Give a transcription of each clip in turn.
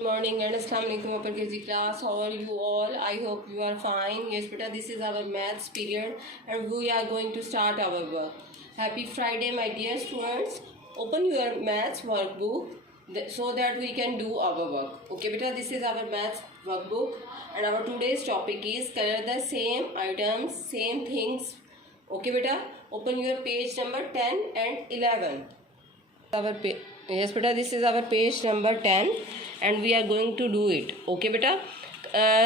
Good morning and Assalamu alaikum upper KG class. How are you all? I hope you are fine. Yes beta, this is our maths period and we are going to start our work. Happy Friday my dear students. Open your maths workbook so that we can do our work. Okay beta, this is our maths workbook and our today's topic is color the same items, same things. Okay beta, open your page number 10 and 11. Yes beta, this is our page number 10 and we are going to do it. Okay beta,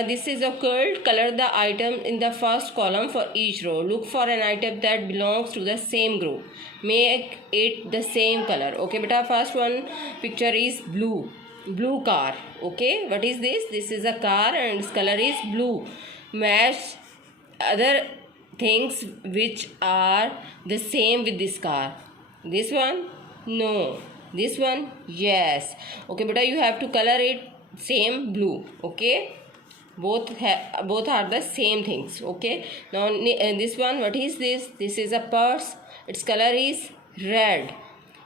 this is a curled. Color the item in the first column for each row. Look for an item that belongs to the same group. Make it the same color. Okay beta, first one picture is blue car. Okay, what is this? This is a car and its color is blue. Match other things which are the same with this car. This one, no. This one, yes. Okay beta, you have to color it same blue. Okay, both are the same things. Okay, now this one, what is this? This is a purse. Its color is red.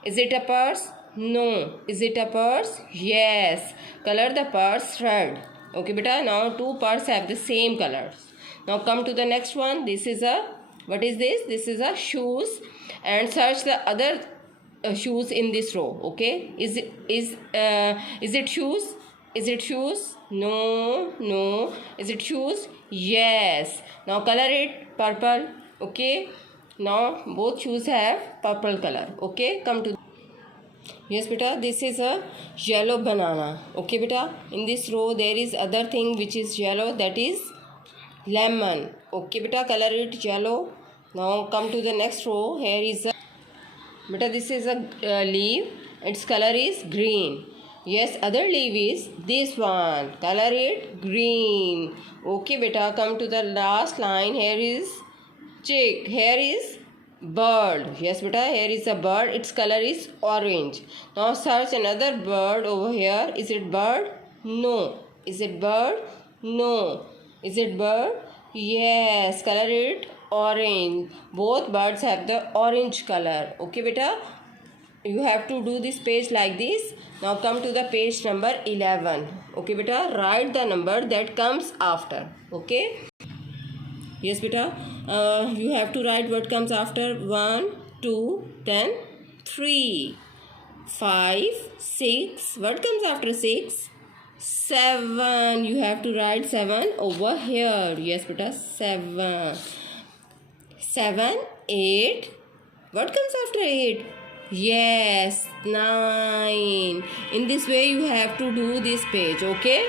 Is it a purse? No. Is it a purse? Yes. Color the purse red. Okay beta, now two purses have the same colors. Now come to the next one. This is a, what is this? This is a shoes, and search the other shoes in this row. Okay, is it shoes? Is it shoes? No. Is it shoes? Yes. Now color it purple. Okay, now both shoes have purple color. Okay, come to, yes beta, this is a yellow banana. Okay beta, in this row there is other thing which is yellow, that is lemon. Okay beta, color it yellow. Now come to the next row. Here is a beta, this is a leaf. Its color is green. Yes, other leaf is this one. Color it green. Okay beta, come to the last line. Here is chick. Here is bird. Yes beta, here is a bird. Its color is orange. Now search another bird over here. Is it bird? No. Is it bird? No. Is it bird? Yes. Color it orange. Both birds have the orange color. Okay beta, you have to do this page like this. Now come to the page number 11. Okay beta, write the number that comes after. Okay, yes beta, you have to write what comes after. 1 2 then 3 5 6. What comes after 6? 7. You have to write 7 over here. Yes beta, 7. 7 8. What comes after 8? Yes, 9. In this way you have to do this page. Okay.